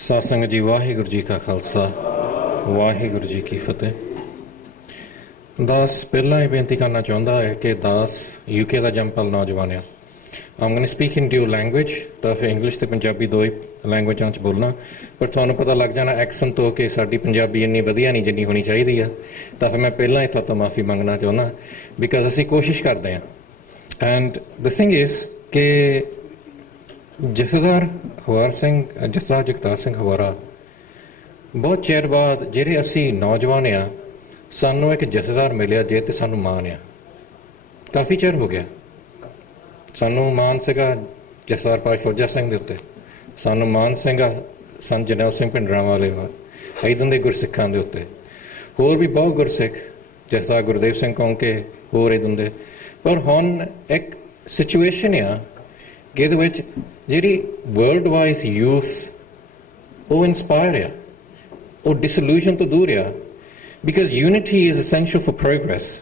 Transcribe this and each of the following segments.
ਸਾਧ ਸੰਗਤ ਜੀ, ਵਾਹਿਗੁਰੂ ਜੀ ਕਾ ਖਾਲਸਾ, ਵਾਹਿਗੁਰੂ ਜੀ ਕੀ ਫਤਿਹ। ਦਾਸ ਪਹਿਲਾਂ ਹੀ ਬੇਨਤੀ ਕਰਨਾ ਚਾਹੁੰਦਾ ਹੈ ਕਿ ਦਾਸ UK ਦਾ ਜੰਮਪਲ ਨੌਜਵਾਨ ਆ। I'm going to speak in dual language, ਤਾਂ ਫਿਰ ਇੰਗਲਿਸ਼ ਤੇ ਪੰਜਾਬੀ ਦੋ ਹੀ ਲੈਂਗੁਏਜਾਂ 'ਚ ਬੋਲਣਾ, ਪਰ ਤੁਹਾਨੂੰ ਪਤਾ ਲੱਗ ਜਾਣਾ ਐਕਸੈਂਟ ਤੋਂ ਕਿ ਸਾਡੀ ਪੰਜਾਬੀ ਇੰਨੀ ਵਧੀਆ ਨਹੀਂ ਜਿੰਨੀ ਹੋਣੀ ਚਾਹੀਦੀ ਆ। ਤਾਂ ਫਿਰ ਮੈਂ ਪਹਿਲਾਂ ਹੀ ਤੁਹਾਤੋਂ ਮਾਫੀ ਮੰਗਣਾ ਚਾਹੁੰਦਾ, ਬਿਕਾਜ਼ ਅਸੀਂ ਕੋਸ਼ਿਸ਼ ਕਰਦੇ ਹਾਂ। ਐਂਡ ਦ ਥਿੰਗ ਇਜ਼ ਕਿ ਜਥੇਦਾਰ ਹਵਾਰ ਸਿੰਘ, ਜਥੇਦਾਰ ਜਗਤਾਰ ਸਿੰਘ ਹਵਾਰਾ, ਬਹੁਤ ਚਿਰ ਬਾਅਦ ਜਿਹੜੇ ਅਸੀਂ ਨੌਜਵਾਨ ਆ, ਸਾਨੂੰ ਇੱਕ ਜਥੇਦਾਰ ਮਿਲਿਆ ਜੇ ਤੇ ਸਾਨੂੰ ਮਾਣ ਆ। ਕਾਫੀ ਚਿਰ ਹੋ ਗਿਆ। ਸਾਨੂੰ ਮਾਣ ਸੀਗਾ ਜਥੇਦਾਰ ਭਾਈ ਫੌਜਾ ਸਿੰਘ ਦੇ ਉੱਤੇ, ਸਾਨੂੰ ਮਾਣ ਸੀਗਾ ਸੰਤ ਜਰਨੈਲ ਸਿੰਘ ਭਿੰਡਰਾਂ ਵਾਲੇ ਇੱਦਾਂ ਦੇ ਗੁਰਸਿੱਖਾਂ ਦੇ ਉੱਤੇ, ਹੋਰ ਵੀ ਬਹੁਤ ਗੁਰਸਿੱਖ, ਜਥੇਦਾਰ ਗੁਰਦੇਵ ਸਿੰਘ ਕੌਂਕੇ, ਹੋਰ ਇੱਦਾਂ ਦੇ। ਪਰ ਹੁਣ ਇੱਕ ਸਿਚੁਏਸ਼ਨ ਆ ਕਿ ਇਹਦੇ ਵਿੱਚ ਜਿਹੜੀ ਵਰਲਡ ਵਾਈਜ਼ ਯੂਥ ਉਹ ਇੰਸਪਾਇਰ ਆ, ਉਹ ਡਿਸਇਲੂਸ਼ਨ ਤੋਂ ਦੂਰ ਆ, because unity is essential for progress.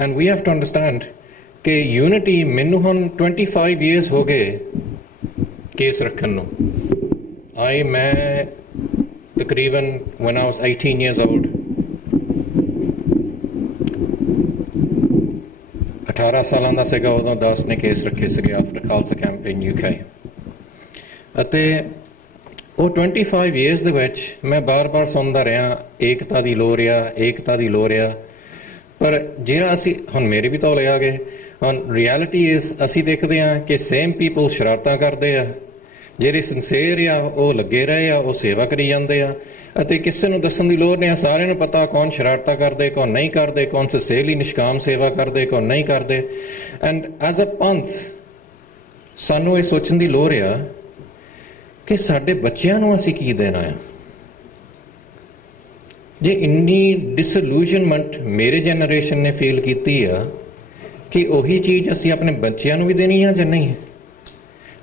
And we have to understand ਕਿ ਯੂਨਿਟੀ, ਮੈਨੂੰ ਹੁਣ 25 years ਹੋ ਗਏ ਕੇਸ ਰੱਖਣ ਨੂੰ। ਮੈਂ ਤਕਰੀਬਨ when I was 18 years old, 18 ਸਾਲਾਂ ਦਾ ਸੀਗਾ ਉਦੋਂ ਦਾਸ ਨੇ ਕੇਸ ਰੱਖੇ ਸੀਗੇ ਆਫਟਰ ਖਾਲਸਾ ਕੈਂਪ ਇਨ UK। ਅਤੇ ਉਹ 25 years ਦੇ ਵਿੱਚ ਮੈਂ ਬਾਰ-ਬਾਰ ਸੁਣਦਾ ਰਿਹਾ ਏਕਤਾ ਦੀ ਲੋੜ ਆ, ਏਕਤਾ ਦੀ ਲੋੜ ਆ। ਪਰ ਜਿਹੜਾ ਅਸੀਂ ਹੁਣ, ਮੇਰੇ ਵੀ ਤੌਲੇ ਆ ਗਏ ਹੁਣ, ਰਿਐਲਿਟੀ ਇਜ਼ ਅਸੀਂ ਦੇਖਦੇ ਹਾਂ ਕਿ ਸੇਮ ਪੀਪਲ ਸ਼ਰਾਰਤਾਂ ਕਰਦੇ ਆ, ਜਿਹੜੇ ਸਿੰਸੇਅਰ ਆ ਉਹ ਲੱਗੇ ਰਹੇ ਆ, ਉਹ ਸੇਵਾ ਕਰੀ ਜਾਂਦੇ ਆ, ਅਤੇ ਕਿਸੇ ਨੂੰ ਦੱਸਣ ਦੀ ਲੋੜ ਨਹੀਂ ਆ, ਸਾਰਿਆਂ ਨੂੰ ਪਤਾ ਕੌਣ ਸ਼ਰਾਰਤਾਂ ਕਰਦੇ, ਕੌਣ ਨਹੀਂ ਕਰਦੇ, ਕੌਣ ਸਸੇਲੀ ਨਿਸ਼ਕਾਮ ਸੇਵਾ ਕਰਦੇ, ਕੌਣ ਨਹੀਂ ਕਰਦੇ। ਐਂਡ ਐਜ਼ ਅ ਪੰਥ ਸਾਨੂੰ ਇਹ ਸੋਚਣ ਦੀ ਲੋੜ ਆ ਕਿ ਸਾਡੇ ਬੱਚਿਆਂ ਨੂੰ ਅਸੀਂ ਕੀ ਦੇਣਾ ਆ। ਜੇ ਇੰਨੀ ਡਿਸਇਲੂਜ਼ਨਮੈਂਟ ਮੇਰੇ ਜਨਰੇਸ਼ਨ ਨੇ ਫੀਲ ਕੀਤੀ ਆ ਕਿ ਉਹੀ ਚੀਜ਼ ਅਸੀਂ ਆਪਣੇ ਬੱਚਿਆਂ ਨੂੰ ਵੀ ਦੇਣੀ ਆ ਜਾਂ ਨਹੀਂ।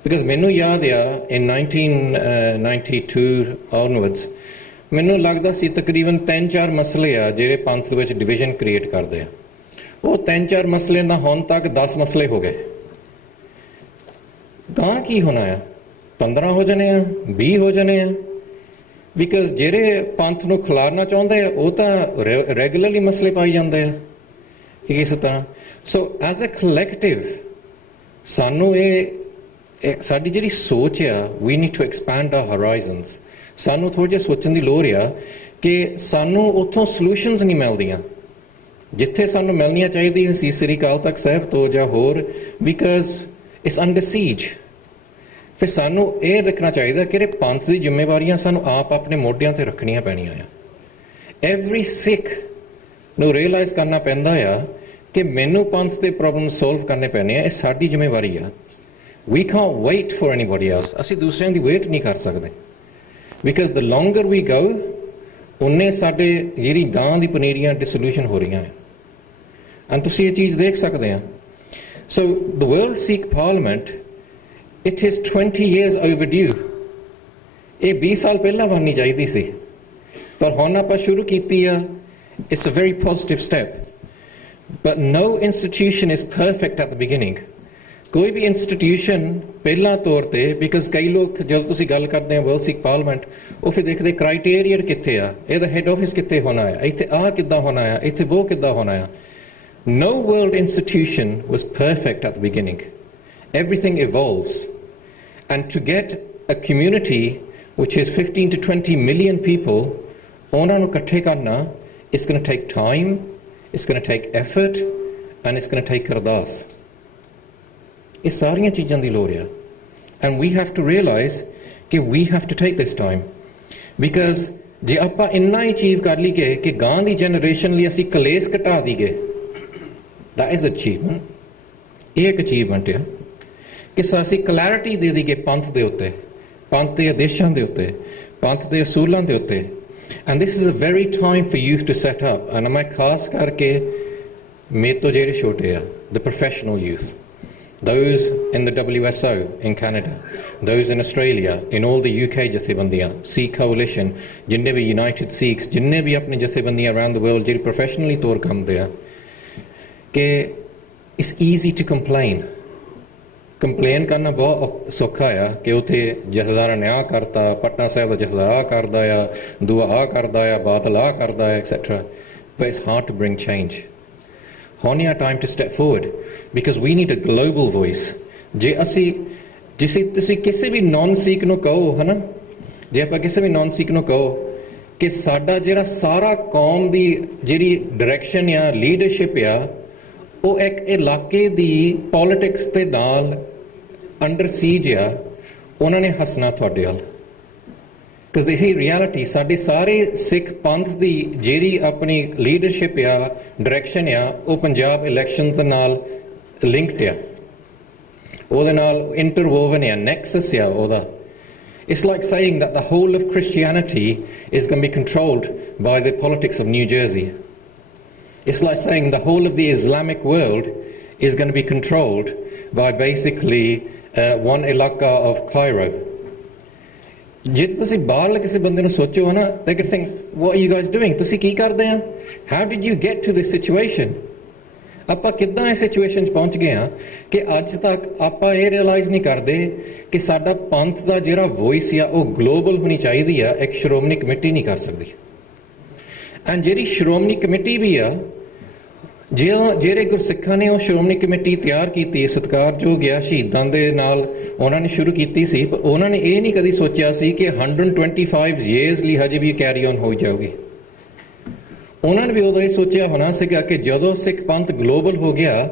ਬਿਕਾਜ਼ ਮੈਨੂੰ ਯਾਦ ਆ ਇਨ 1992 ਆਨਵਰਡਸ ਮੈਨੂੰ ਲੱਗਦਾ ਸੀ ਤਕਰੀਬਨ 3-4 ਮਸਲੇ ਆ ਜਿਹੜੇ ਪੰਥ ਦੇ ਵਿੱਚ ਡਿਵੀਜ਼ਨ ਕ੍ਰੀਏਟ ਕਰਦੇ ਆ। ਉਹ 3-4 ਮਸਲੇ ਦਾ ਹੁਣ ਤੱਕ 10 ਮਸਲੇ ਹੋ ਗਏ। ਗਾਂ ਕੀ ਹੋਣਾ ਆ? 15 ਹੋ ਜਾਣੇ ਆ, 20 ਹੋ ਜਾਣੇ ਆ। ਬਿਕਾਜ਼ ਜਿਹੜੇ ਪੰਥ ਨੂੰ ਖਿਲਾਰਨਾ ਚਾਹੁੰਦੇ ਆ ਉਹ ਤਾਂ ਰੈਗੂਲਰਲੀ ਮਸਲੇ ਪਾਈ ਜਾਂਦੇ ਆ ਕਿ ਇਸ ਤਰ੍ਹਾਂ। ਸੋ ਐਜ਼ ਅ ਕਲੈਕਟਿਵ ਸਾਨੂੰ ਇਹ ਸਾਡੀ ਜਿਹੜੀ ਸੋਚ ਆ, we need to expand our horizons. ਸਾਨੂੰ ਥੋੜ੍ਹਾ ਜਿਹਾ ਸੋਚਣ ਦੀ ਲੋੜ ਆ ਕਿ ਸਾਨੂੰ ਉੱਥੋਂ ਸੋਲੂਸ਼ਨਸ ਨਹੀਂ ਮਿਲਦੀਆਂ ਜਿੱਥੇ ਸਾਨੂੰ ਮਿਲਣੀਆਂ ਚਾਹੀਦੀਆਂ ਸੀ ਸ੍ਰੀ ਅਕਾਲ ਤਖਤ ਸਾਹਿਬ ਤੋਂ ਜਾਂ ਹੋਰ, ਬਿਕਾਜ਼ ਇਟਸ ਅੰਡਰ ਸੀਜ। ਫਿਰ ਸਾਨੂੰ ਇਹ ਰੱਖਣਾ ਚਾਹੀਦਾ ਕਿ ਪੰਥ ਦੀ ਜ਼ਿੰਮੇਵਾਰੀਆਂ ਸਾਨੂੰ ਆਪ ਆਪਣੇ ਮੋਢਿਆਂ ਤੇ ਰੱਖਣੀਆਂ ਪੈਣੀਆਂ ਆ। ਐਵਰੀ ਸਿੱਖ ਨੂੰ ਰੀਅਲਾਈਜ਼ ਕਰਨਾ ਪੈਂਦਾ ਆ ਕਿ ਮੈਨੂੰ ਪੰਥ ਦੇ ਪ੍ਰੋਬਲਮ ਸੋਲਵ ਕਰਨੇ ਪੈਣੇ ਆ, ਇਹ ਸਾਡੀ ਜ਼ਿੰਮੇਵਾਰੀ ਆ। We can't wait for anybody else. ਅਸੀਂ ਦੂਸਰਿਆਂ ਦੀ ਵੇਟ ਨਹੀਂ ਕਰ ਸਕਦੇ, ਬਿਕਾਜ਼ ਦ ਲੌਂਗਰ ਵੀ ਗੋ ਉਨੇ ਸਾਡੇ ਜਿਹੜੀ ਗਾਂ ਦੀ ਪਨੀਰੀਆਂ ਡਿਸੋਲੂਸ਼ਨ ਹੋ ਰਹੀਆਂ ਹੈ। ਐਂਡ ਤੁਸੀਂ ਇਹ ਚੀਜ਼ ਦੇਖ ਸਕਦੇ ਆ। So the world Sikh parliament, it is 20 years overdue। ਇਹ 20 ਸਾਲ ਪਹਿਲਾਂ ਬਣਨੀ ਚਾਹੀਦੀ ਸੀ, ਪਰ ਹੁਣ ਆਪਾਂ ਸ਼ੁਰੂ ਕੀਤੀ ਆ। It's a very positive step, but no institution is perfect at the beginning। ਕੋਈ ਵੀ ਇੰਸਟੀਟਿਊਸ਼ਨ ਪਹਿਲਾਂ ਤੌਰ ਤੇ, ਬਿਕਾਜ਼ ਕਈ ਲੋਕ ਜਦੋਂ ਤੁਸੀਂ ਗੱਲ ਕਰਦੇ ਆ ਵਰਲਡ ਸਿੱਖ ਪਾਰਲੀਮੈਂਟ, ਉਹ ਫਿਰ ਦੇਖਦੇ ਕ੍ਰਾਈਟੇਰੀਆ ਕਿੱਥੇ ਆ, ਇਹਦਾ ਹੈੱਡ ਆਫਿਸ ਕਿੱਥੇ ਹੋਣਾ ਆ, ਇੱਥੇ ਆਹ ਕਿੱਦਾਂ ਹੋਣਾ ਆ, ਇੱਥੇ ਉਹ ਕਿੱਦਾਂ ਹੋਣਾ ਆ। No world institution was perfect at the beginning। Everything evolves, and to get a community which is 15 to 20 million people, ਉਹਨਾਂ ਨੂੰ ਇਕੱਠੇ ਕਰਨਾ, it's going to take time, it's going to take effort, and it's going to take ਅਰਦਾਸ। ਇਹ ਸਾਰੀਆਂ ਚੀਜ਼ਾਂ ਦੀ ਲੋੜ ਆ। and we have to realize ਕਿ we have to take this time, because ਜੇ ਆਪਾਂ ਇੰਨਾ ਹੀ ਅਚੀਵ ਕਰ ਲਈਏ ਕਿ ਗਾਂ ਦੀ ਜਨਰੇਸ਼ਨ ਲਈ ਅਸੀਂ ਕਲੇਸ਼ ਘਟਾ ਦਈਏ, that is achievement। ਇਹ ਇੱਕ ਅਚੀਵਮੈਂਟ ਆ ਕਿ ਅਸੀਂ ਕਲੈਰਿਟੀ ਦੇ ਦਈਏ ਪੰਥ ਦੇ ਉੱਤੇ, ਪੰਥ ਦੇ ਆਦੇਸ਼ਾਂ ਦੇ ਉੱਤੇ, ਪੰਥ ਦੇ ਅਸੂਲਾਂ ਦੇ ਉੱਤੇ। And this is a very time for youth to set up. And ਮੈਂ ਖਾਸ ਕਰਕੇ ਮੇਰੇ ਤੋਂ ਜਿਹੜੇ ਛੋਟੇ ਆ, the professional youth, those in the WSO in Canada, those in Australia, in all the UK ਜਥੇਬੰਦੀਆਂ, Sikh Coalition, ਜਿੰਨੇ ਵੀ United Sikhs, ਜਿੰਨੇ ਵੀ ਆਪਣੇ ਜਥੇਬੰਦੀਆਂ around the world ਜਿਹੜੇ ਪ੍ਰੋਫੈਸ਼ਨਲੀ ਤੌਰ ਕੰਮ ਦੇ ਆ, ਕਿ it's easy to complain, complain ਕਰਨਾ ਬਹੁਤ ਸੌਖਾ ਆ ਕਿ ਉੱਥੇ ਜਥੇਦਾਰਾਂ ਨੇ ਆਹ ਕਰਤਾ, ਪਟਨਾ ਸਾਹਿਬ ਦਾ ਜਥੇਦਾਰ ਆਹ ਕਰਦਾ ਆ, ਦੂਆ ਆਹ ਕਰਦਾ ਆ, ਬਾਦਲ ਆਹ ਕਰਦਾ ਆ, etcetera. But it's hard to bring change. ਹੁਣ ਆ time to step forward because we need a global voice. ਜੇ ਤੁਸੀਂ ਕਿਸੇ ਵੀ ਨੌਨ ਸਿੱਖ ਨੂੰ ਕਹੋ, ਹੈ ਨਾ, ਜੇ ਆਪਾਂ ਕਿਸੇ ਵੀ ਨੌਨ ਸਿੱਖ ਨੂੰ ਕਹੋ ਕਿ ਸਾਡਾ ਜਿਹੜਾ ਸਾਰਾ ਕੌਮ ਦੀ ਜਿਹੜੀ ਡਾਇਰੈਕਸ਼ਨ ਆ, ਲੀਡਰਸ਼ਿਪ ਆ, ਉਹ ਇੱਕ ਇਲਾਕੇ ਦੀ ਪੋਲਿਟਿਕਸ ਦੇ ਨਾਲ ਅੰਡਰ ਸੀਜ ਆ, ਉਹਨਾਂ ਨੇ ਹੱਸਣਾ ਤੁਹਾਡੇ ਵੱਲ. Because this is reality. ਸਾਡੇ ਸਾਰੇ ਸਿੱਖ ਪੰਥ ਦੀ ਜਿਹੜੀ ਆਪਣੀ ਲੀਡਰਸ਼ਿਪ ਆ, ਡਾਇਰੈਕਸ਼ਨ ਆ, ਉਹ ਪੰਜਾਬ ਇਲੈਕਸ਼ਨ ਦੇ ਨਾਲ ਲਿੰਕਡ ਆ, ਉਹਦੇ ਨਾਲ ਇੰਟਰਵੋਵਨ ਆ, ਨੈਕਸਸ ਆ ਉਹਦਾ. It's like saying that the whole of Christianity is going to be controlled by the politics of New Jersey. It's like saying the whole of the Islamic world is going to be controlled by basically one ilaka of Cairo. ਜੇ ਤੁਸੀਂ ਬਾਹਰਲੇ ਕਿਸੇ ਬੰਦੇ ਨੂੰ ਸੋਚੋ ਨਾ, they could think, what are you guys doing? ਤੁਸੀਂ ਕੀ ਕਰਦੇ ਆ? How did you get to this situation? ਆਪਾਂ ਕਿੱਦਾਂ ਇਸ ਸਿਚੁਏਸ਼ਨ 'ਚ ਪਹੁੰਚ ਗਏ ਹਾਂ ਕਿ ਅੱਜ ਤੱਕ ਆਪਾਂ ਇਹ ਰਿਅਲਾਈਜ਼ ਨਹੀਂ ਕਰਦੇ ਕਿ ਸਾਡਾ ਪੰਥ ਦਾ ਜਿਹੜਾ ਵੌਇਸ ਆ ਉਹ ਗਲੋਬਲ ਹੋਣੀ ਚਾਹੀਦੀ ਆ, ਇੱਕ ਸ਼੍ਰੋਮਣੀ ਕਮੇਟੀ ਨਹੀਂ ਕਰ ਸਕਦੀ. ਐਂਡ ਜਿਹੜੀ ਸ਼੍ਰੋਮਣੀ ਕਮੇਟੀ ਵੀ ਆ, ਜਿਹੜੇ ਗੁਰਸਿੱਖਾਂ ਨੇ ਉਹ ਸ਼੍ਰੋਮਣੀ ਕਮੇਟੀ ਤਿਆਰ ਕੀਤੀ, ਸਤਿਕਾਰਯੋਗ ਆ, ਸ਼ਹੀਦਾਂ ਦੇ ਨਾਲ ਉਹਨਾਂ ਨੇ ਸ਼ੁਰੂ ਕੀਤੀ ਸੀ, ਪਰ ਉਹਨਾਂ ਨੇ ਇਹ ਨਹੀਂ ਕਦੀ ਸੋਚਿਆ ਸੀ ਕਿ 125 years ਲਈ ਹਜੇ ਵੀ ਕੈਰੀ ਔਨ ਹੋ ਜਾਊਗੀ. ਉਹਨਾਂ ਨੇ ਵੀ ਉਦੋਂ ਇਹ ਸੋਚਿਆ ਹੋਣਾ ਸੀਗਾ ਕਿ ਜਦੋਂ ਸਿੱਖ ਪੰਥ ਗਲੋਬਲ ਹੋ ਗਿਆ,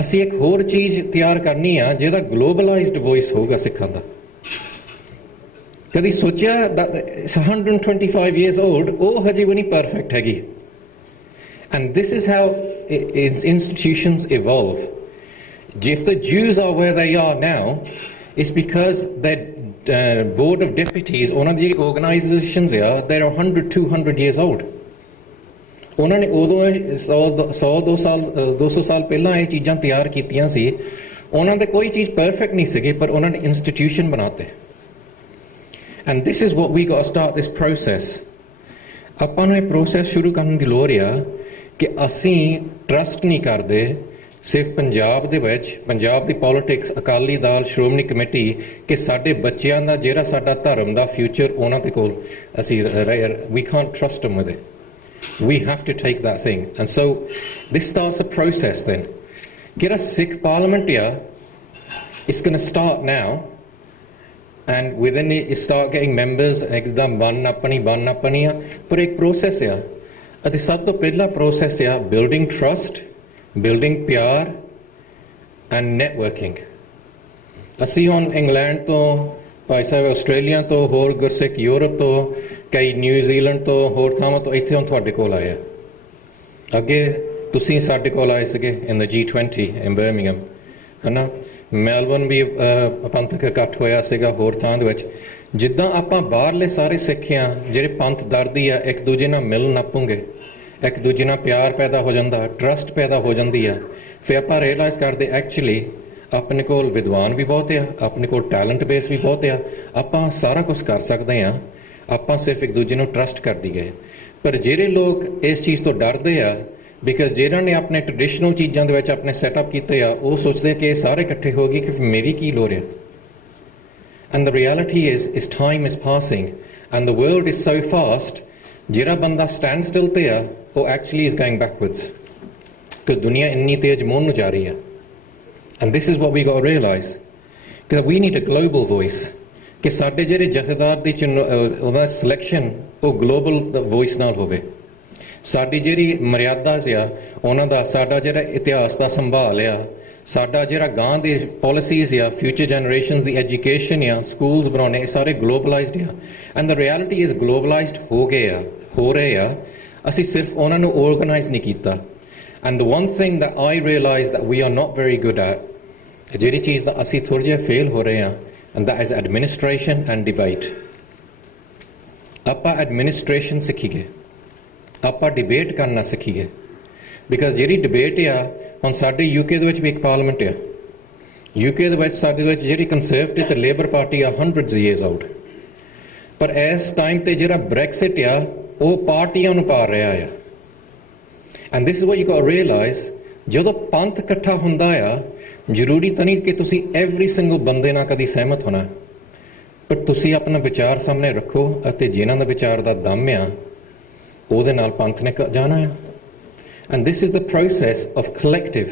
ਅਸੀਂ ਇੱਕ ਹੋਰ ਚੀਜ਼ ਤਿਆਰ ਕਰਨੀ ਆ ਜਿਹਦਾ ਗਲੋਬਲਾਈਜ਼ਡ ਵੌਇਸ ਹੋਊਗਾ ਸਿੱਖਾਂ ਦਾ. ਕਦੀ ਸੋਚਿਆ 125 years old, ਉਹ ਹਜੇ ਵੀ ਨਹੀਂ ਪਰਫੈਕਟ ਹੈਗੀ. And this is how institutions evolve. If the Jews are where they are now, it's because their board of deputies, ਉਹਨਾਂ ਦੀ organizations are, they're 100-200 years old. ਉਹਨਾਂ ਨੇ ਉਦੋਂ 100-200 ਸਾਲ ਪਹਿਲਾਂ ਇਹ ਚੀਜ਼ਾਂ ਤਿਆਰ ਕੀਤੀਆਂ ਸੀ. ਉਹਨਾਂ ਦੇ ਕੋਈ ਚੀਜ਼ ਪਰਫੈਕਟ ਨਹੀਂ ਸੀਗੇ, ਪਰ ਉਹਨਾਂ ਨੇ institution ਬਣਾਤੇ. And this is what we got to start this process. ਆਪਾਂ ਨੂੰ ਇਹ ਪ੍ਰੋਸੈਸ ਸ਼ੁਰੂ ਕਰਨ ਦੀ ਲੋੜ ਆ ਕਿ ਅਸੀਂ ਟਰਸਟ ਨਹੀਂ ਕਰਦੇ ਸਿਰਫ ਪੰਜਾਬ ਦੇ ਵਿੱਚ, ਪੰਜਾਬ ਦੀ ਪੋਲਿਟਿਕਸ, ਅਕਾਲੀ ਦਲ, ਸ਼੍ਰੋਮਣੀ ਕਮੇਟੀ, ਕਿ ਸਾਡੇ ਬੱਚਿਆਂ ਦਾ ਜਿਹੜਾ ਸਾਡਾ ਧਰਮ ਦਾ ਫਿਊਚਰ ਉਹਨਾਂ ਦੇ ਕੋਲ ਅਸੀਂ we can't trust them with it. We have to take that thing. And so this starts a process then. Get a Sikh parliament here. It's going to start now. And within it, you start getting members. Ekdam banna pani. But a process here. At the sabto pehla process here, building trust, building pyar, and networking. Asi on England to, Bhai Sahib Australia ਤੋਂ, ਹੋਰ ਗੁਰਸਿੱਖ Europe ਤੋਂ, ਕਈ New Zealand ਤੋਂ, ਹੋਰ ਥਾਵਾਂ ਤੋਂ ਇੱਥੇ ਹੁਣ ਤੁਹਾਡੇ ਕੋਲ ਆਏ ਆ. ਅੱਗੇ ਤੁਸੀਂ ਸਾਡੇ ਕੋਲ ਆਏ ਸੀਗੇ ਇਨ ਦ G20 ਇਨ ਬਰਮਿੰਗਮ, ਹੈ ਨਾ. ਮੈਲਬਰਨ ਵੀ ਪੰਥਕ ਇਕੱਠ ਹੋਇਆ ਸੀਗਾ, ਹੋਰ ਥਾਂ ਦੇ ਵਿੱਚ. ਜਿੱਦਾਂ ਆਪਾਂ ਬਾਹਰਲੇ ਸਾਰੇ ਸਿੱਖਿਆ ਜਿਹੜੇ ਪੰਥ ਦਰਦੀ ਆ, ਇੱਕ ਦੂਜੇ ਨਾਲ ਮਿਲ ਨੱਪੂਗੇ, ਇੱਕ ਦੂਜੇ ਨਾਲ ਪਿਆਰ ਪੈਦਾ ਹੋ ਜਾਂਦਾ, ਟਰਸਟ ਪੈਦਾ ਹੋ ਜਾਂਦੀ ਆ. ਫਿਰ ਆਪਾਂ ਰੀਅਲਾਈਜ਼ ਕਰਦੇ ਐਕਚੁਅਲੀ ਆਪਣੇ ਕੋਲ ਵਿਦਵਾਨ ਵੀ ਬਹੁਤ ਆ, ਆਪਣੇ ਕੋਲ ਟੈਲੈਂਟ ਬੇਸ ਵੀ ਬਹੁਤ ਆ, ਆਪਾਂ ਸਾਰਾ ਕੁਝ ਕਰ ਸਕਦੇ ਆ. ਆਪਾਂ ਸਿਰਫ ਇੱਕ ਦੂਜੇ ਨੂੰ ਟਰਸਟ ਕਰਦੀ ਗਏ. ਪਰ ਜਿਹੜੇ ਲੋਕ ਇਸ ਚੀਜ਼ ਤੋਂ ਡਰਦੇ ਆ, ਬਿਕਾਜ਼ ਜਿਹਨਾਂ ਨੇ ਆਪਣੇ ਟ੍ਰੈਡੀਸ਼ਨਲ ਚੀਜ਼ਾਂ ਦੇ ਵਿੱਚ ਆਪਣੇ ਸੈਟਅਪ ਕੀਤੇ ਆ, ਉਹ ਸੋਚਦੇ ਕਿ ਇਹ ਸਾਰੇ ਇਕੱਠੇ ਹੋ ਗਏ ਕਿ ਮੇਰੀ ਕੀ ਲੋੜ ਆ. And the reality is time is passing and the world is so fast. ਜਿਹੜਾ ਬੰਦਾ ਸਟੈਂਡ ਸਟਿਲ ਤੇ ਆ, ਉਹ ਐਕਚੁਅਲੀ ਇਜ਼ ਗੋਇੰਗ ਬੈਕਵਰਡਸ, ਬਿਕਾਜ਼ ਦੁਨੀਆ ਇੰਨੀ ਤੇਜ਼ ਮੋੜ ਨੂੰ ਜਾ ਰਹੀ ਆ. And this is what we got to realise, because we need a global voice. ਕਿ ਸਾਡੇ ਜਿਹੜੇ ਜਥੇਦਾਰ ਦੀ ਉਹਦਾ ਸਿਲੈਕਸ਼ਨ ਉਹ ਗਲੋਬਲ ਵੌਇਸ ਨਾਲ ਹੋਵੇ. ਸਾਡੀ ਜਿਹੜੀ ਮਰਿਆਦਾਸ ਆ ਉਹਨਾਂ ਦਾ, ਸਾਡਾ ਜਿਹੜਾ ਇਤਿਹਾਸ ਦਾ ਸੰਭਾਲ ਆ, ਸਾਡਾ ਜਿਹੜਾ ਗਾਂ ਦੀ ਪਾਲਿਸੀਜ਼ ਆ, ਫਿਊਚਰ ਜਨਰੇਸ਼ਨਸ ਦੀ ਐਜੂਕੇਸ਼ਨ ਆ, ਸਕੂਲਸ ਬਣਾਉਣੇ, ਇਹ ਸਾਰੇ ਗਲੋਬਲਾਈਜ਼ਡ ਆ. ਐਂਡ ਦ ਰਿਐਲਿਟੀ ਇਜ਼ ਗਲੋਬਲਾਈਜ਼ਡ ਹੋ ਗਏ ਆ, ਹੋ ਰਹੇ ਆ. ਅਸੀਂ ਸਿਰਫ ਉਹਨਾਂ ਨੂੰ ਆਰਗੇਨਾਈਜ਼ ਨਹੀਂ ਕੀਤਾ. And the one thing that I realize that we are not very good at, ਜਿਹੜੀ ਚੀਜ਼ ਦਾ ਅਸੀਂ ਥੋੜ੍ਹਾ ਜਿਹਾ ਫੇਲ ਹੋ ਰਹੇ ਹਾਂ, and that is administration and debate. ਆਪਾਂ ਐਡਮਿਨਿਸਟ੍ਰੇਸ਼ਨ ਸਿੱਖੀਏ, ਆਪਾਂ ਡਿਬੇਟ ਕਰਨਾ ਸਿੱਖੀਏ. ਬਿਕਾਜ਼ ਜਿਹੜੀ ਡਿਬੇਟ ਆ, ਹੁਣ ਸਾਡੇ UK ਦੇ ਵਿੱਚ ਵੀ ਇੱਕ ਪਾਰਲੀਮੈਂਟ ਆ. UK ਦੇ ਵਿੱਚ ਸਾਡੇ ਵਿੱਚ ਜਿਹੜੀ ਕੰਸਰਵੇਟਿਵ ਤੇ ਲੇਬਰ ਪਾਰਟੀ ਆ, hundreds years old. ਪਰ ਇਸ ਟਾਈਮ ਤੇ ਜਿਹੜਾ ਬ੍ਰੈਕਸਿਟ ਆ, ਉਹ ਪਾਰਟੀਆਂ ਨੂੰ ਪਾਰ ਰਿਹਾ ਆ. And this is what you got to realize. ਜਦੋਂ ਪੰਥ ਇਕੱਠਾ ਹੁੰਦਾ ਆ, ਜ਼ਰੂਰੀ ਤਾਂ ਨਹੀਂ ਕਿ ਤੁਸੀਂ ਐਵਰੀ ਸਿੰਗਲ ਬੰਦੇ ਨਾਲ ਕਦੀ ਸਹਿਮਤ ਹੋਣਾ, ਪਰ ਤੁਸੀਂ ਆਪਣਾ ਵਿਚਾਰ ਸਾਹਮਣੇ ਰੱਖੋ ਅਤੇ ਜਿਨ੍ਹਾਂ ਦਾ ਵਿਚਾਰ ਦਾ ਦਮ ਆ ਉਹਦੇ ਨਾਲ ਪੰਥ ਨੇ ਜਾਣਾ ਆ। And this is the process of collective.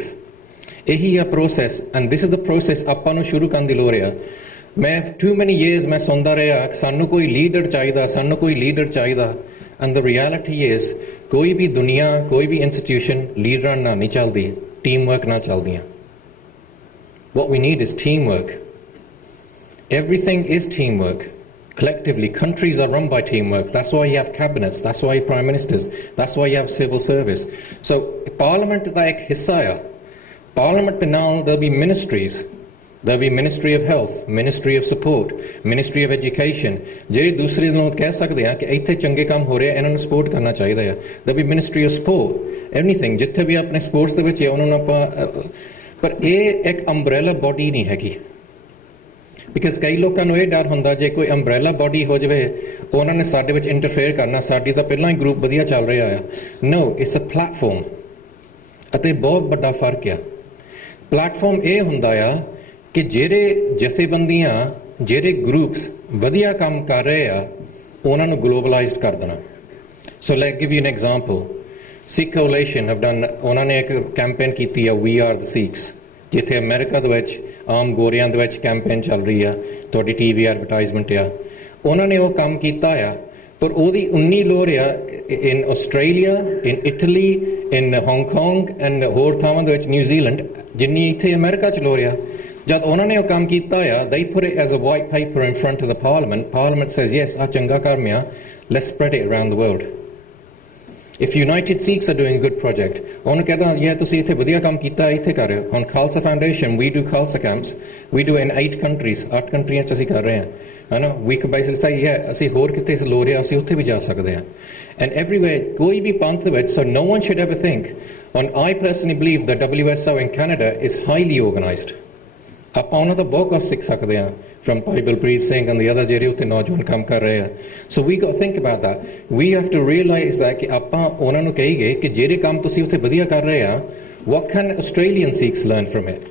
ਇਹੀ ਆ process, and this is the process ਆਪਾਂ ਨੂੰ ਸ਼ੁਰੂ ਕਰਨ ਦੀ ਲੋੜ ਆ। ਮੈਂ ਟੂ ਮੈਨੀ ਈਅਰਸ ਮੈਂ ਸੁਣਦਾ ਰਿਹਾ ਕਿ ਸਾਨੂੰ ਕੋਈ ਲੀਡਰ ਚਾਹੀਦਾ, ਸਾਨੂੰ ਕੋਈ ਲੀਡਰ ਚਾਹੀਦਾ। ਐਂਡ ਦ ਰਿਐਲਿਟੀ ਇਜ਼ ਕੋਈ ਵੀ ਦੁਨੀਆ, ਕੋਈ ਵੀ ਇੰਸਟੀਟਿਊਸ਼ਨ ਲੀਡਰਾਂ ਨਾਲ ਨਹੀਂ ਚੱਲਦੀ, ਟੀਮ ਵਰਕ ਨਾਲ ਚੱਲਦੀਆਂ। What we need is teamwork. Everything is teamwork. Collectively, countries are run by teamwork. That's why you have cabinets. That's why you have prime ministers. That's why you have civil service. So, Parliament da ek hissa hai. Parliament now there'll be ministries. There'll be Ministry of Health, Ministry of Support, Ministry of Education. ਜਿਹੜੇ ਦੂਸਰੇ ਲੋਕ ਕਹਿ ਸਕਦੇ ਆ ਕਿ ਇੱਥੇ ਚੰਗੇ ਕੰਮ ਹੋ ਰਹੇ ਆ, ਇਹਨਾਂ ਨੂੰ ਸਪੋਰਟ ਕਰਨਾ ਚਾਹੀਦਾ ਹੈ। There'll be Ministry of Sport. Anything. ਜਿੱਥੇ ਵੀ ਆਪਣੇ ਸਪੋਰਟਸ ਦੇ ਵਿੱਚ ਉਹਨਾਂ ਨੂੰ ਆਪਾਂ, ਪਰ ਇਹ ਇੱਕ ਅੰਬਰੇਲਾ ਬੋਡੀ ਨਹੀਂ ਹੈਗੀ। ਬਿਕਾਜ਼ ਕਈ ਲੋਕਾਂ ਨੂੰ ਇਹ ਡਰ ਹੁੰਦਾ ਜੇ ਕੋਈ ਅੰਬਰੇਲਾ ਬੋਡੀ ਹੋ ਜਾਵੇ ਉਹਨਾਂ ਨੇ ਸਾਡੇ ਵਿੱਚ ਇੰਟਰਫੇਅਰ ਕਰਨਾ, ਸਾਡੀ ਤਾਂ ਪਹਿਲਾਂ ਹੀ ਗਰੁੱਪ ਵਧੀਆ ਚੱਲ ਰਿਹਾ ਆ। ਨੋ, ਇਟਸ ਅ ਪਲੇਟਫਾਰਮ। ਅਤੇ ਬਹੁਤ ਵੱਡਾ ਫਰਕ ਆ। ਪਲੇਟਫਾਰਮ ਇਹ ਹੁੰਦਾ ਆ ਕਿ ਜਿਹੜੇ ਜਥੇਬੰਦੀਆਂ, ਜਿਹੜੇ ਗਰੁੱਪਸ ਵਧੀਆ ਕੰਮ ਕਰ ਰਹੇ ਆ ਉਹਨਾਂ ਨੂੰ ਗਲੋਬਲਾਈਜ਼ਡ ਕਰ ਦੇਣਾ। So let give you an example. Sikh coalition have done, ਉਹਨਾਂ ਨੇ ਇੱਕ ਕੈਂਪੇਨ ਕੀਤੀ ਆ, ਵੀ ਆਰ ਦ ਸਿੱਖਸ, ਜਿੱਥੇ ਅਮਰੀਕਾ ਦੇ ਵਿੱਚ ਆਮ ਗੋਰਿਆਂ ਦੇ ਵਿੱਚ ਕੈਂਪੇਨ ਚੱਲ ਰਹੀ ਆ, ਤੁਹਾਡੀ TV ਐਡਵਰਟਾਈਜ਼ਮੈਂਟ ਆ। ਉਹਨਾਂ ਨੇ ਉਹ ਕੰਮ ਕੀਤਾ ਆ, ਪਰ ਉਹਦੀ ਉਨੀ ਲੋੜ ਆ in Australia, in Italy, in Hong Kong and ਹੋਰ ਥਾਵਾਂ ਦੇ ਵਿੱਚ, ਨਿਊਜ਼ੀਲੈਂਡ, ਜਿੰਨੀ ਇੱਥੇ ਅਮਰੀਕਾ 'ਚ ਲੋੜ ਆ। ਜਦ ਉਹਨਾਂ ਨੇ ਉਹ ਕੰਮ ਕੀਤਾ ਆ, they put it as a white paper in front of the parliament. Parliament says, yes, ਆ ਚੰਗਾ ਕੰਮ ਆ, let's spread it around the world. If United Sikhs are doing a good project, ਉਹਨੂੰ ਕਹਿੰਦਾ, yeah, ਤੁਸੀਂ ਇੱਥੇ ਵਧੀਆ ਕੰਮ ਕੀਤਾ, ਇੱਥੇ ਕਰ ਰਹੇ ਹੋ। ਹੁਣ Khalsa foundation, we do Khalsa camps, we do in 8 countries, 8 ਕੰਟਰੀਆਂ 'ਚ ਅਸੀਂ ਕਰ ਰਹੇ ਹਾਂ, ਹੈ ਨਾ। we could basically say, yeah, ਅਸੀਂ ਹੋਰ ਕਿਤੇ ਲੋੜ ਆ, ਅਸੀਂ ਉੱਥੇ ਵੀ ਜਾ ਸਕਦੇ ਹਾਂ। And everywhere, ਕੋਈ ਵੀ ਪੰਥ ਦੇ ਵਿੱਚ, so no one should ever think, and I personally believe that WSO in Canada is highly organised. ਆਪਾਂ ਉਹਨਾਂ ਤੋਂ ਬਹੁਤ ਕੁਝ ਸਿੱਖ ਸਕਦੇ ਹਾਂ, from Bhai Balpreet Singh and the other ਜਿਹੜੇ ਉੱਥੇ ਨੌਜਵਾਨ ਕੰਮ ਕਰ ਰਹੇ ਆ। So we got to think about that. We have to realize that ਕਿ ਆਪਾਂ ਉਹਨਾਂ ਨੂੰ ਕਹੀਏ ਕਿ ਜਿਹੜੇ ਕੰਮ ਤੁਸੀਂ ਉੱਥੇ ਵਧੀਆ ਕਰ ਰਹੇ ਆ, what can Australian Sikhs learn from it?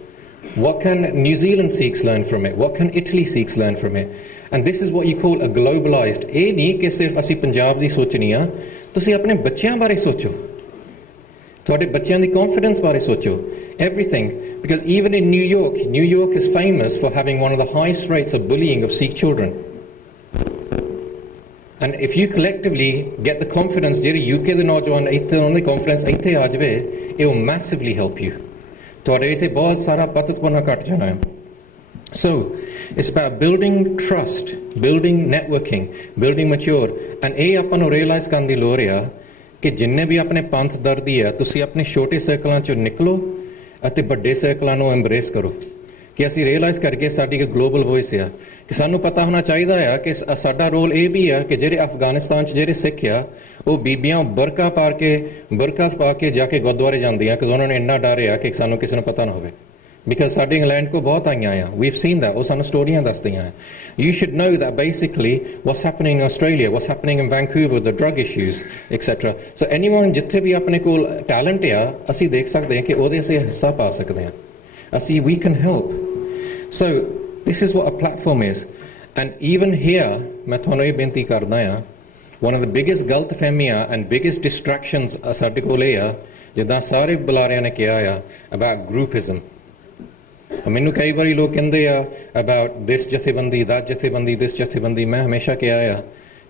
What can New Zealand Sikhs learn from it? What can Italy Sikhs learn from it? And this is what you call a globalized. ਇਹ ਨਹੀਂ ਕਿ ਸਿਰਫ ਅਸੀਂ ਪੰਜਾਬ ਦੀ ਸੋਚਣੀ ਆ, ਤੁਸੀਂ ਆਪਣੇ ਬੱਚਿਆਂ ਬਾਰੇ ਸੋਚੋ, ਤੁਹਾਡੇ ਬੱਚਿਆਂ ਦੀ confidence ਬਾਰੇ ਸੋਚੋ। Everything, because even in New York is famous for having one of the highest rates of bullying of Sikh children. And if you collectively get the confidence, ਜਿਹੜੇ UK ਦੇ ਨੌਜਵਾਨ ਇੱਥੇ ਉਹਨਾਂ ਦੀ confidence ਇੱਥੇ ਆ ਜਾਵੇ, it will massively help you. ਤੁਹਾਡੇ ਇੱਥੇ ਬਹੁਤ ਸਾਰਾ ਪਤਤਪਨਾ ਘਟ ਜਾਣਾ ਹੈ। So it's about building trust, building networking, building mature, and ਇਹ ਆਪਾਂ ਨੂੰ realize ਕਰਨ ਦੀ ਲੋੜ ਆ ਕਿ ਜਿੰਨੇ ਵੀ ਆਪਣੇ ਪੰਥ ਦਰਦੀ ਆ, ਤੁਸੀਂ ਆਪਣੇ ਛੋਟੇ ਸਰਕਲਾਂ 'ਚੋਂ ਨਿਕਲੋ ਅਤੇ ਵੱਡੇ ਸਰਕਲਾਂ ਨੂੰ ਐਮਬਰੇਸ ਕਰੋ। ਕਿ ਅਸੀਂ ਰਿਅਲਾਈਜ਼ ਕਰਕੇ ਸਾਡੀ ਇੱਕ ਗਲੋਬਲ ਵੌਇਸ ਆ, ਕਿ ਸਾਨੂੰ ਪਤਾ ਹੋਣਾ ਚਾਹੀਦਾ ਆ ਕਿ ਸਾਡਾ ਰੋਲ ਇਹ ਵੀ ਆ ਕਿ ਜਿਹੜੇ ਅਫਗਾਨਿਸਤਾਨ 'ਚ ਜਿਹੜੇ ਸਿੱਖ ਆ, ਉਹ ਬੀਬੀਆਂ ਬਰਕਾ ਪਾ ਕੇ ਜਾ ਕੇ ਗੁਰਦੁਆਰੇ ਜਾਂਦੀਆਂ, ਕਿ ਉਹਨਾਂ ਨੂੰ ਇੰਨਾ ਡਰ ਆ ਕਿ ਸਾਨੂੰ ਕਿਸੇ ਨੂੰ ਪਤਾ ਨਾ ਹੋਵੇ। ਬਿਕਾਜ਼ ਸਾਡੇ ਇੰਗਲੈਂਡ ਕੋ ਬਹੁਤ ਆਈਆਂ ਆ, we've seen that, ਉਹ ਸਾਨੂੰ ਸਟੋਰੀਆਂ ਦੱਸਦੀਆਂ ਆ। You should know that basically what's happening in Australia, what's happening in Vancouver, the drug issues, etc. So anyone ਜਿੱਥੇ ਵੀ ਆਪਣੇ ਕੋਲ ਟੈਲੈਂਟ ਆ, ਅਸੀਂ ਦੇਖ ਸਕਦੇ ਹਾਂ ਕਿ ਉਹਦੇ ਅਸੀਂ ਹਿੱਸਾ ਪਾ ਸਕਦੇ ਹਾਂ, ਅਸੀਂ we can help. So this is what a platform is. And even here, ਮੈਂ ਤੁਹਾਨੂੰ ਇਹ ਬੇਨਤੀ ਕਰਦਾ ਆ, one of the biggest ਗਲਤਫਹਿਮੀਆਂ and biggest distractions ਸਾਡੇ ਕੋਲ ਇਹ ਆ, ਜਿੱਦਾਂ ਸਾਰੇ ਬੁਲਾਰਿਆਂ ਨੇ ਕਿਹਾ ਆ, about groupism. ਮੈਨੂੰ ਕਈ ਵਾਰੀ ਲੋਕ ਕਹਿੰਦੇ ਆ about this ਜਥੇਬੰਦੀ, that ਜਥੇਬੰਦੀ, this ਜਥੇਬੰਦੀ। ਮੈਂ ਹਮੇਸ਼ਾ ਕਿਹਾ ਆ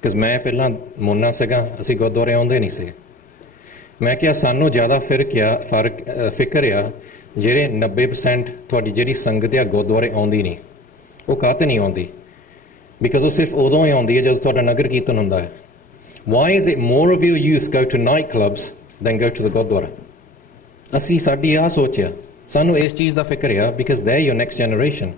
ਕਿ ਮੈਂ ਪਹਿਲਾਂ ਮੁੰਨਾ ਸੀਗਾ, ਅਸੀਂ ਗੁਰਦੁਆਰੇ ਆਉਂਦੇ ਨਹੀਂ ਸੀ। ਮੈਂ ਕਿਹਾ ਸਾਨੂੰ ਜ਼ਿਆਦਾ ਫਿਕਰ ਆ ਜਿਹੜੇ 90% ਤੁਹਾਡੀ ਜਿਹੜੀ ਸੰਗਤ ਆ ਗੁਰਦੁਆਰੇ ਆਉਂਦੀ ਨਹੀਂ। ਉਹ ਕਾਹਤੇ ਨਹੀਂ ਆਉਂਦੀ? ਬਿਕਾਜ਼ ਉਹ ਸਿਰਫ ਉਦੋਂ ਹੀ ਆਉਂਦੀ ਹੈ ਜਦੋਂ ਤੁਹਾਡਾ ਨਗਰ ਕੀਰਤਨ ਹੁੰਦਾ ਹੈ। Why is it more of your youth go to night clubs than go to the Gurdwara? ਅਸੀਂ ਸਾਡੀ ਆਹ ਸੋਚਿਆ, ਸਾਨੂੰ ਇਸ ਚੀਜ਼ ਦਾ ਫਿਕਰ ਆ, because they are your next generation.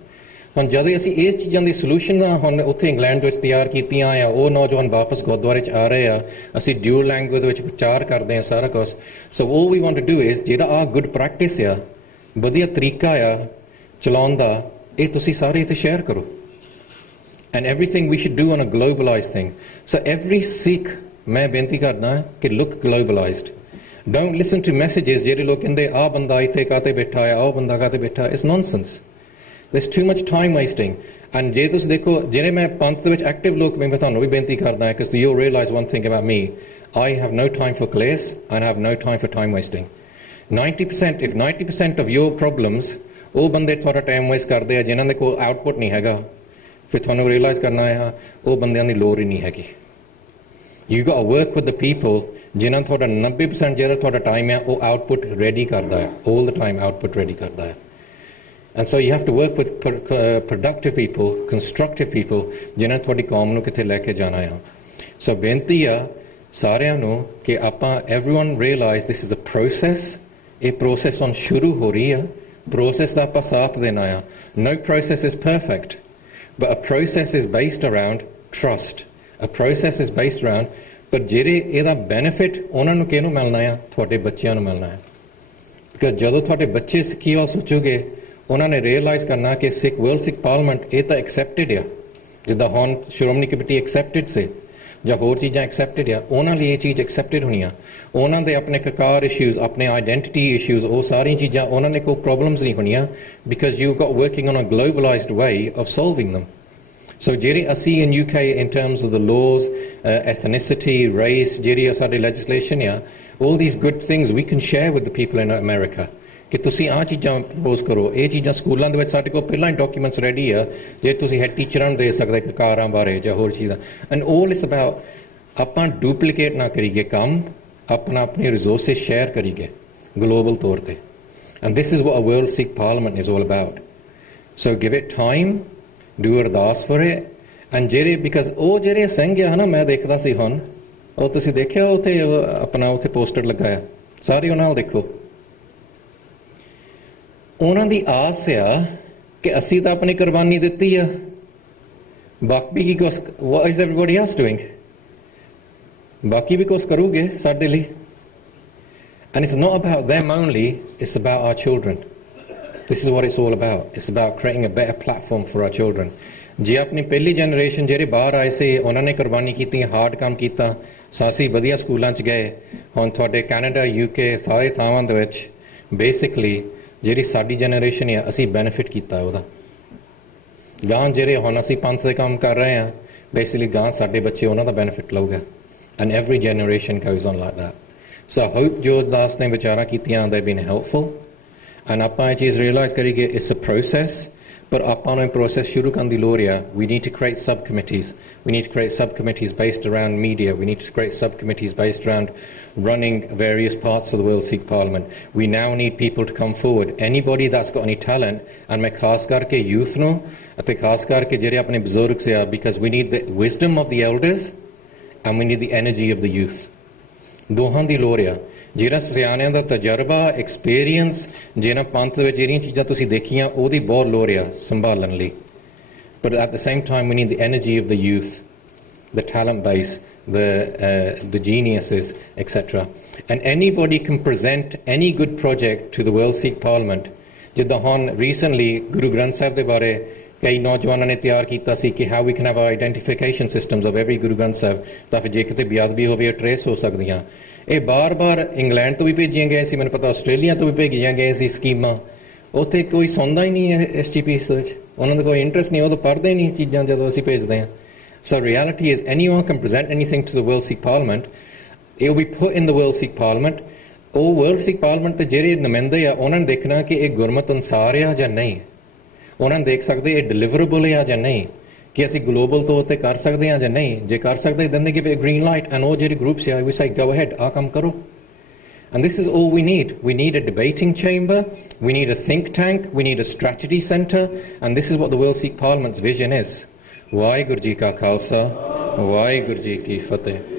ਹੁਣ ਜਦੋਂ ਅਸੀਂ ਇਸ ਚੀਜ਼ਾਂ ਦੀ ਸੋਲੂਸ਼ਨ ਹੁਣ ਉੱਥੇ ਇੰਗਲੈਂਡ ਵਿੱਚ ਤਿਆਰ ਕੀਤੀਆਂ ਆ, ਉਹ ਨੌਜਵਾਨ ਵਾਪਸ ਗੁਰਦੁਆਰੇ 'ਚ ਆ ਰਹੇ ਆ, ਅਸੀਂ ਡਿਊਲ ਲੈਂਗੁਏਜ ਵਿੱਚ ਪ੍ਰਚਾਰ ਕਰਦੇ ਹਾਂ ਸਾਰਾ ਕੁਛ। ਸੋ all we want to do is ਜਿਹੜਾ ਆਹ ਗੁੱਡ ਪ੍ਰੈਕਟਿਸ ਆ, ਵਧੀਆ ਤਰੀਕਾ ਆ ਚਲਾਉਣ ਦਾ, ਇਹ ਤੁਸੀਂ ਸਾਰੇ ਇੱਥੇ ਸ਼ੇਅਰ ਕਰੋ। And everything we should do on a globalized thing. So every Sikh, ਮੈਂ ਬੇਨਤੀ ਕਰਦਾ ਕਿ look globalized. Don't listen to messages ਜਿਹੜੇ ਲੋਕ ਕਹਿੰਦੇ ਆ ਬੰਦਾ ਇੱਥੇ ਕਾਤੇ ਬੈਠਾ ਹੈ, ਉਹ ਬੰਦਾ ਕਾਤੇ ਬੈਠਾ ਹੈ. It's nonsense. There's too much time wasting. And ਜੇ ਤੁਸੀਂ ਦੇਖੋ ਜਿਹੜੇ ਮੈਂ ਪੰਥ ਦੇ ਵਿੱਚ ਐਕਟਿਵ ਲੋਕ ਮੈਂ ਤੁਹਾਨੂੰ ਵੀ ਬੇਨਤੀ ਕਰਦਾ ਹਾਂ, because you'll realize one thing about me. I have no time for ਕਲੇਸ਼ and I have no time for time wasting. 90%, if 90% of your problems, ਉਹ ਬੰਦੇ ਤੁਹਾਡਾ ਟਾਈਮ ਵੇਸਟ ਕਰਦੇ ਆ ਜਿਨ੍ਹਾਂ ਦੇ ਕੋਲ ਆਊਟਪੁੱਟ ਨਹੀਂ ਹੈਗਾ, ਫਿਰ ਤੁਹਾਨੂੰ ਰਿਅਲਾਈਜ਼ ਕਰਨਾ ਹੈ ਉਹ ਬੰਦਿਆਂ ਦੀ ਲੋੜ ਹੀ ਨਹੀਂ ਹੈਗੀ. You got to work with the people ਜਿਨ੍ਹਾਂ ਤੁਹਾਡਾ 90% ਜਿਹੜਾ ਤੁਹਾਡਾ ਟਾਈਮ ਹੈ ਉਹ ਆਊਟਪੁੱਟ ਰੈਡੀ ਕਰਦਾ ਹੈ, all the time output ready ਕਰਦਾ ਹੈ. And so you have to work with productive people, constructive people ਜਿਨ੍ਹਾਂ ਤੁਹਾਡੀ ਕੌਮ ਨੂੰ ਕਿੱਥੇ ਲੈ ਕੇ ਜਾਣਾ ਹੈ. So ਬੇਨਤੀ ਆ ਸਾਰਿਆਂ ਨੂੰ ਕਿ ਆਪਾਂ everyone realize this is a process. ਇਹ process ਹੁਣ ਸ਼ੁਰੂ ਹੋ ਰਹੀ ਆ. Process ਦਾ ਆਪਾਂ ਸਾਥ ਦੇਣਾ ਆ. No process is perfect, but a process is based around trust. A process is based around, ਪਰ ਜਿਹੜੇ ਇਹਦਾ benefit ਉਹਨਾਂ ਨੂੰ ਕਿਹਨੂੰ ਮਿਲਣਾ ਆ? ਤੁਹਾਡੇ ਬੱਚਿਆਂ ਨੂੰ ਮਿਲਣਾ ਹੈ. Because ਜਦੋਂ ਤੁਹਾਡੇ ਬੱਚੇ ਸਿੱਖੀ ਵੱਲ ਸੋਚੋਗੇ, ਉਹਨਾਂ ਨੇ realize ਕਰਨਾ ਕਿ World Sikh Parliament ਇਹ ਤਾਂ accepted ਆ, ਜਿੱਦਾਂ ਹੁਣ ਸ਼੍ਰੋਮਣੀ ਕਮੇਟੀ accepted ਸੀ ਜਾਂ ਹੋਰ ਚੀਜ਼ਾਂ accepted ਆ, ਉਹਨਾਂ ਲਈ ਇਹ ਚੀਜ਼ accepted ਹੋਣੀ ਆ. ਉਹਨਾਂ ਦੇ ਆਪਣੇ ਕਕਾਰ issues, ਆਪਣੇ identity issues, ਉਹ ਸਾਰੀਆਂ ਚੀਜ਼ਾਂ ਉਹਨਾਂ ਨੇ ਕੋਈ problems ਨਹੀਂ ਹੋਣੀਆਂ, because you got working on a globalized way of solving them. So ਜਿਹੜੀ ਅਸੀਂ in UK in terms of the laws, ethnicity, race, ਜਿਹੜੀ ਸਾਡੀ legislation ਆ, all these good things we can share with the people in America. ਕਿ ਤੁਸੀਂ ਆਹ ਚੀਜ਼ਾਂ propose ਕਰੋ, ਇਹ ਚੀਜ਼ਾਂ ਸਕੂਲਾਂ ਦੇ ਵਿੱਚ ਸਾਡੇ ਕੋਲ ਪਹਿਲਾਂ ਹੀ ਡਾਕੂਮੈਂਟਸ ਰੈਡੀ ਆ, ਜੇ ਤੁਸੀਂ ਹੈਡ ਟੀਚਰਾਂ ਨੂੰ ਦੇ ਸਕਦੇ ਕਾਰਾਂ ਬਾਰੇ ਜਾਂ ਹੋਰ ਚੀਜ਼ਾਂ. ਐਂਡ ਆਲ ਇਜ਼ ਅਬਾਊਟ ਆਪਾਂ ਡੁਪਲੀਕੇਟ ਨਾ ਕਰੀਏ ਕੰਮ, ਆਪਣੀ ਰਿਸੋਰਸਿਸ ਸ਼ੇਅਰ ਕਰੀਏ ਗਲੋਬਲ ਤੌਰ ਤੇ. And this is what a world Sikh parliament is all about. So give it time, do ardas for it. And ਜਿਹੜੇ ਬਿਕਾਜ਼ ਉਹ ਜਿਹੜੇ ਸਿੰਘ ਆ ਨਾ, ਮੈਂ ਦੇਖਦਾ ਸੀ ਹੁਣ, ਉਹ ਤੁਸੀਂ ਦੇਖਿਆ ਉੱਥੇ ਆਪਣਾ ਉੱਥੇ ਪੋਸਟਰ ਲਗਾਇਆ, ਸਾਰੇ ਉਹਨਾਂ ਨਾਲ ਦੇਖੋ. ਉਹਨਾਂ ਦੀ ਆਸ ਆ ਕਿ ਅਸੀਂ ਤਾਂ ਆਪਣੀ ਕੁਰਬਾਨੀ ਦਿੱਤੀ ਆ, ਬਾਕੀ ਕੀ ਕੁਛ what is everybody else doing? ਬਾਕੀ ਵੀ ਕੁਛ ਕਰੂਗੇ ਸਾਡੇ ਲਈ. And it's not about them only, it's about our children. This is what it's all about. It's about creating a better platform for our children. ਜੇ ਆਪਣੀ ਪਹਿਲੀ ਜਨਰੇਸ਼ਨ ਜਿਹੜੇ ਬਾਹਰ ਆਏ ਸੀ, ਉਹਨਾਂ ਨੇ ਕੁਰਬਾਨੀ ਕੀਤੀ, ਹਾਰਡ ਕੰਮ ਕੀਤਾ, ਸਾਸੀ ਵਧੀਆ ਸਕੂਲਾਂ 'ਚ ਗਏ. ਹੁਣ ਤੁਹਾਡੇ ਕੈਨੇਡਾ, UK ਸਾਰੇ ਥਾਵਾਂ ਦੇ ਵਿੱਚ ਬੇਸਿਕਲੀ ਜਿਹੜੀ ਸਾਡੀ ਜਨਰੇਸ਼ਨ ਆ, ਅਸੀਂ ਬੈਨੀਫਿਟ ਕੀਤਾ ਉਹਦਾ. ਗਾਂ ਜਿਹੜੇ ਹੁਣ ਅਸੀਂ ਪੰਥ ਦੇ ਕੰਮ ਕਰ ਰਹੇ ਹਾਂ, ਬੇਸਿਕਲੀ ਗਾਂ ਸਾਡੇ ਬੱਚੇ ਉਹਨਾਂ ਦਾ ਬੈਨੀਫਿਟ ਲਊਗਾ. And every generation goes on like that. So I hope ਜੋ ਦਾਸ ਨੇ ਵਿਚਾਰਾਂ ਕੀਤੀਆਂ, they've been helpful. ਐਂਡ ਆਪਾਂ ਇਹ ਚੀਜ਼ ਰਿਅਲਾਈਜ਼ ਕਰੀਏ it's a process. ਪਰ ਆਪਾਂ ਨੂੰ ਇਹ ਪ੍ਰੋਸੈਸ ਸ਼ੁਰੂ ਕਰਨ ਦੀ ਲੋੜ ਆ. We need to create subcommittees. We need to create subcommittees based around media. We need to create subcommittees based around running various parts of the World Sikh Parliament. We now need people to come forward. Anybody that's got any talent, and मैं खास करके youth ਨੂੰ ਅਤੇ ਖਾਸ ਕਰਕੇ ਜਿਹੜੇ ਆਪਣੇ ਬਜ਼ੁਰਗ ਸੇ ਆ, because we need the wisdom of the elders and we need the energy of the youth. ਦੋਹਾਂ ਦੀ ਲੋੜ ਆ. ਜਿਹੜਾ ਸਿਆਣਿਆਂ ਦਾ ਤਜਰਬਾ, ਐਕਸਪੀਰੀਅੰਸ, ਜਿਹਨਾਂ ਪੰਥ ਵਿੱਚ ਜਿਹੜੀਆਂ ਚੀਜ਼ਾਂ ਤੁਸੀਂ ਦੇਖੀਆਂ, ਉਹਦੀ ਬਹੁਤ ਲੋੜ ਆ ਸੰਭਾਲਣ ਲਈ. But at the same time we need the energy of the youth, the talent base, the geniuses, etc. And anybody can present any good project to the World Sikh Parliament. ਜਿੱਦਾਂ ਹੁਣ recently ਗੁਰੂ ਗ੍ਰੰਥ ਸਾਹਿਬ ਦੇ ਬਾਰੇ ਕਈ ਨੌਜਵਾਨਾਂ ਨੇ ਤਿਆਰ ਕੀਤਾ ਸੀ ਕਿ how we can have our identification systems of every Guru Granth Sahib, ਤਾਂ ਫਿਰ ਜੇ ਕਿਤੇ ਬੇਅਦਬੀ ਹੋਵੇ ਉਹ ਟਰੇਸ ਹੋ ਸਕਦੀਆਂ. ਇਹ ਬਾਰ-ਬਾਰ ਇੰਗਲੈਂਡ ਤੋਂ ਵੀ ਭੇਜੀਆਂ ਗਈਆਂ ਸੀ, ਮੈਨੂੰ ਪਤਾ ਆਸਟ੍ਰੇਲੀਆ ਤੋਂ ਵੀ ਭੇਜੀਆਂ ਗਈਆਂ ਸੀ ਸਕੀਮਾਂ. ਉੱਥੇ ਕੋਈ ਸੁਣਦਾ ਹੀ ਨਹੀਂ ਹੈ SGPs ਵਿੱਚ, ਉਹਨਾਂ ਦਾ ਕੋਈ ਇੰਟਰਸਟ ਨਹੀਂ, ਉਹ ਤਾਂ ਪੜ੍ਹਦੇ ਨਹੀਂ ਚੀਜ਼ਾਂ ਜਦੋਂ ਅਸੀਂ ਭੇਜਦੇ ਹਾਂ. So reality is anyone can present anything to the World Sikh Parliament. It will be put in the World Sikh Parliament. ਉਹ World Sikh Parliament ਦੇ ਜਿਹੜੇ ਨੁਮਾਇੰਦੇ ਆ, ਉਹਨਾਂ ਨੇ ਦੇਖਣਾ ਕਿ ਇਹ ਗੁਰਮਤ ਅਨੁਸਾਰ ਆ ਜਾਂ ਨਹੀਂ. ਉਹਨਾਂ ਨੇ ਦੇਖ ਸਕਦੇ ਇਹ ਡਿਲੀਵਰੇਬਲ ਆ ਜਾਂ ਨਹੀਂ, ਕਿ ਅਸੀਂ ਗਲੋਬਲ ਤੌਰ ਤੇ ਕਰ ਸਕਦੇ ਹਾਂ ਜਾਂ ਨਹੀਂ. ਜੇ ਕਰ ਸਕਦੇ then they give it a green light, and ਉਹ ਜਿਹੜੇ ਗਰੁੱਪਸ ਆ we say go ahead, ਆਹ ਕੰਮ ਕਰੋ. And this is all we need. We need a debating chamber, we need a think tank, we need a strategy centre, and this is what the World Sikh Parliament's vision is. Waheguru ji ਕਾ ਖਾਲਸਾ, ਵਾਹਿਗੁਰੂ ਜੀ ਕੀ ਫਤਿਹ.